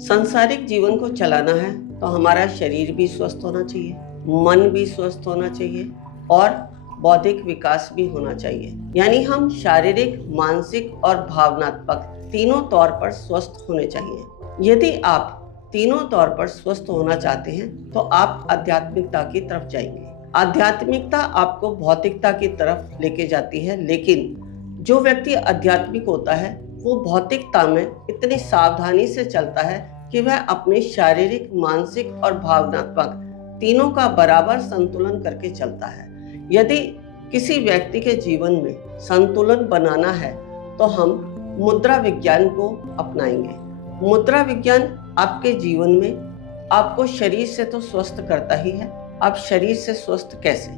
सांसारिक जीवन को चलाना है तो हमारा शरीर भी स्वस्थ होना चाहिए, मन भी स्वस्थ होना चाहिए और बौद्धिक विकास भी होना चाहिए। यानी हम शारीरिक, मानसिक और भावनात्मक तीनों तौर पर स्वस्थ होने चाहिए। यदि आप तीनों तौर पर स्वस्थ होना चाहते हैं तो आप आध्यात्मिकता की तरफ जाएंगे। आध्यात्मिकता आपको भौतिकता की तरफ लेके जाती है, लेकिन जो व्यक्ति आध्यात्मिक होता है वो भौतिकता में इतनी सावधानी से चलता है कि वह अपने शारीरिक, मानसिक और भावनात्मक तीनों का बराबर संतुलन करके चलता है। यदि किसी व्यक्ति के जीवन में संतुलन बनाना है तो हम मुद्रा विज्ञान को अपनाएंगे। मुद्रा विज्ञान आपके जीवन में आपको शरीर से तो स्वस्थ करता ही है। आप शरीर से स्वस्थ कैसे?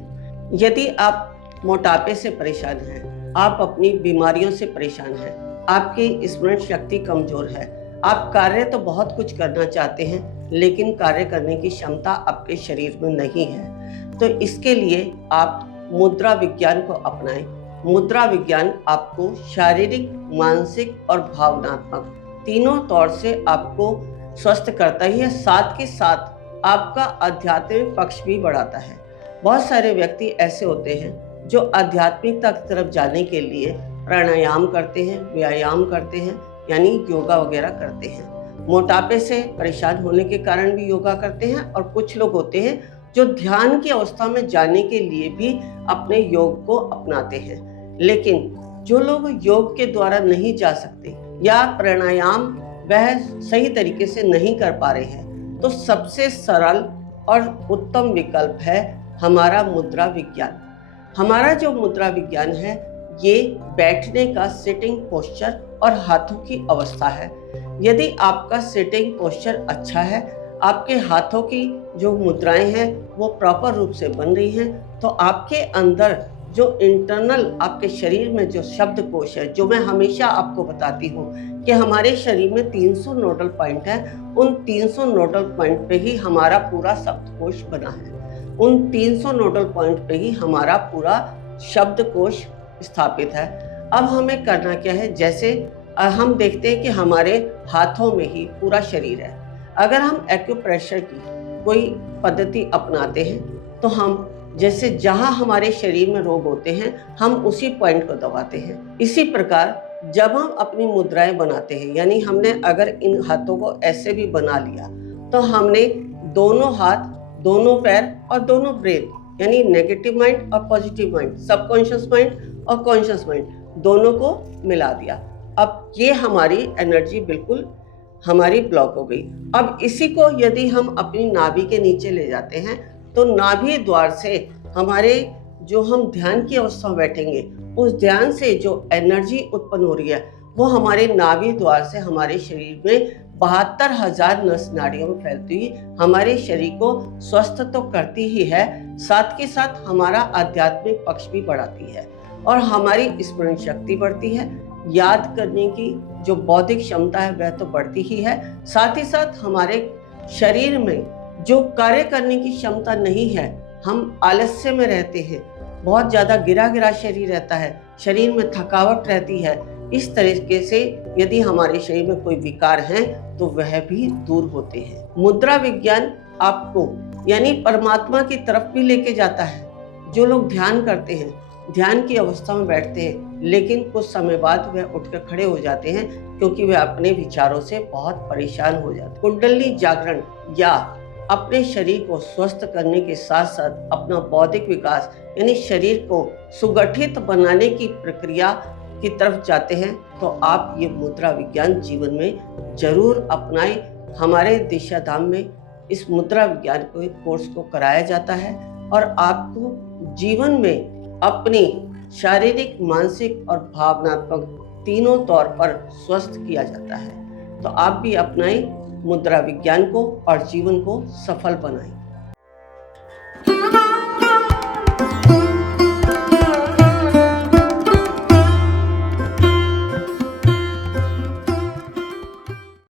यदि आप मोटापे से परेशान हैं, आप अपनी बीमारियों से परेशान हैं, आपकी स्मरण शक्ति कमजोर है, आप कार्य तो बहुत कुछ करना चाहते हैं लेकिन कार्य करने की क्षमता आपके शरीर में नहीं है, तो इसके लिए आप मुद्रा विज्ञान को अपनाएं। मुद्रा विज्ञान आपको शारीरिक, मानसिक और भावनात्मक तीनों तौर से आपको स्वस्थ करता ही है, साथ के साथ आपका आध्यात्मिक पक्ष भी बढ़ाता है। बहुत सारे व्यक्ति ऐसे होते हैं जो आध्यात्मिकता की तरफ जाने के लिए प्राणायाम करते हैं, व्यायाम करते हैं, यानी योगा वगैरह करते हैं। मोटापे से परेशान होने के कारण भी योगा करते हैं और कुछ लोग होते हैं जो ध्यान की अवस्था में जाने के लिए भी अपने योग को अपनाते हैं। लेकिन जो लोग योग के द्वारा नहीं जा सकते या प्राणायाम वह सही तरीके से नहीं कर पा रहे हैं, तो सबसे सरल और उत्तम विकल्प है हमारा मुद्रा विज्ञान। हमारा जो मुद्रा विज्ञान है ये बैठने का सिटिंग पोस्चर और हाथों की अवस्था है। यदि आपका सिटिंग पोस्चर अच्छा है, आपके हाथों की जो मुद्राएं हैं वो प्रॉपर रूप से बन रही हैं, तो आपके अंदर जो इंटरनल आपके शरीर में जो शब्दकोश है, जो मैं हमेशा आपको बताती हूँ कि हमारे शरीर में 300 नोडल पॉइंट हैं, उन 300 नोडल पॉइंट पे ही हमारा पूरा शब्दकोश बना है। उन 300 नोडल पॉइंट पे ही हमारा पूरा शब्दकोश स्थापित है। अब हमें करना क्या है, जैसे हम देखते हैं कि हमारे हाथों में ही पूरा शरीर है। अगर हम एक्यूप्रेशर की कोई पद्धति अपनाते हैं तो हम जैसे जहां हमारे शरीर में रोग होते हैं हम उसी पॉइंट को दबाते हैं। इसी प्रकार जब हम अपनी मुद्राएं बनाते हैं, यानी हमने अगर इन हाथों को ऐसे भी बना लिया तो हमने दोनों हाथ, दोनों पैर और दोनों ब्रेन, यानी नेगेटिव माइंड और पॉजिटिव माइंड, सबकॉन्शियस माइंड और कॉन्शियस माइंड दोनों को मिला दिया। अब ये हमारी एनर्जी बिल्कुल हमारी ब्लॉक हो गई। अब इसी को यदि हम अपनी नाभि के नीचे ले जाते हैं तो नाभि द्वार से हमारे जो हम ध्यान की अवस्था में बैठेंगे, उस ध्यान से जो एनर्जी उत्पन्न हो रही है वो हमारे नाभि द्वार से हमारे शरीर में 72,000 नस नाड़ियों में फैलती हुई हमारे शरीर को स्वस्थ तो करती ही है, साथ के साथ हमारा आध्यात्मिक पक्ष भी बढ़ाती है और हमारी स्मरण शक्ति बढ़ती है। याद करने की जो बौद्धिक क्षमता है वह तो बढ़ती ही है, साथ ही साथ हमारे शरीर में जो कार्य करने की क्षमता नहीं है, हम आलस्य में रहते हैं, बहुत ज़्यादा गिरा गिरा शरीर रहता है, शरीर में थकावट रहती है, इस तरीके से यदि हमारे शरीर में कोई विकार है तो वह भी दूर होते हैं। मुद्रा विज्ञान आपको यानी परमात्मा की तरफ भी लेके जाता है। जो लोग ध्यान करते हैं, ध्यान की अवस्था में बैठते हैं, लेकिन कुछ समय बाद वह उठकर खड़े हो जाते हैं क्योंकि वह अपने विचारों से बहुत परेशान हो जाते हैं। कुंडली जागरण या अपने शरीर को स्वस्थ करने के साथ साथ अपना बौद्धिक विकास यानी शरीर को सुगठित बनाने की प्रक्रिया की तरफ जाते हैं तो आप ये मुद्रा विज्ञान जीवन में जरूर अपनाएं। हमारे दिशा धाम में इस मुद्रा विज्ञान को कोर्स को कराया जाता है और आपको जीवन में अपनी शारीरिक, मानसिक और भावनात्मक तीनों तौर पर स्वस्थ किया जाता है। तो आप भी अपनाएं मुद्रा विज्ञान को और जीवन को सफल बनाएं।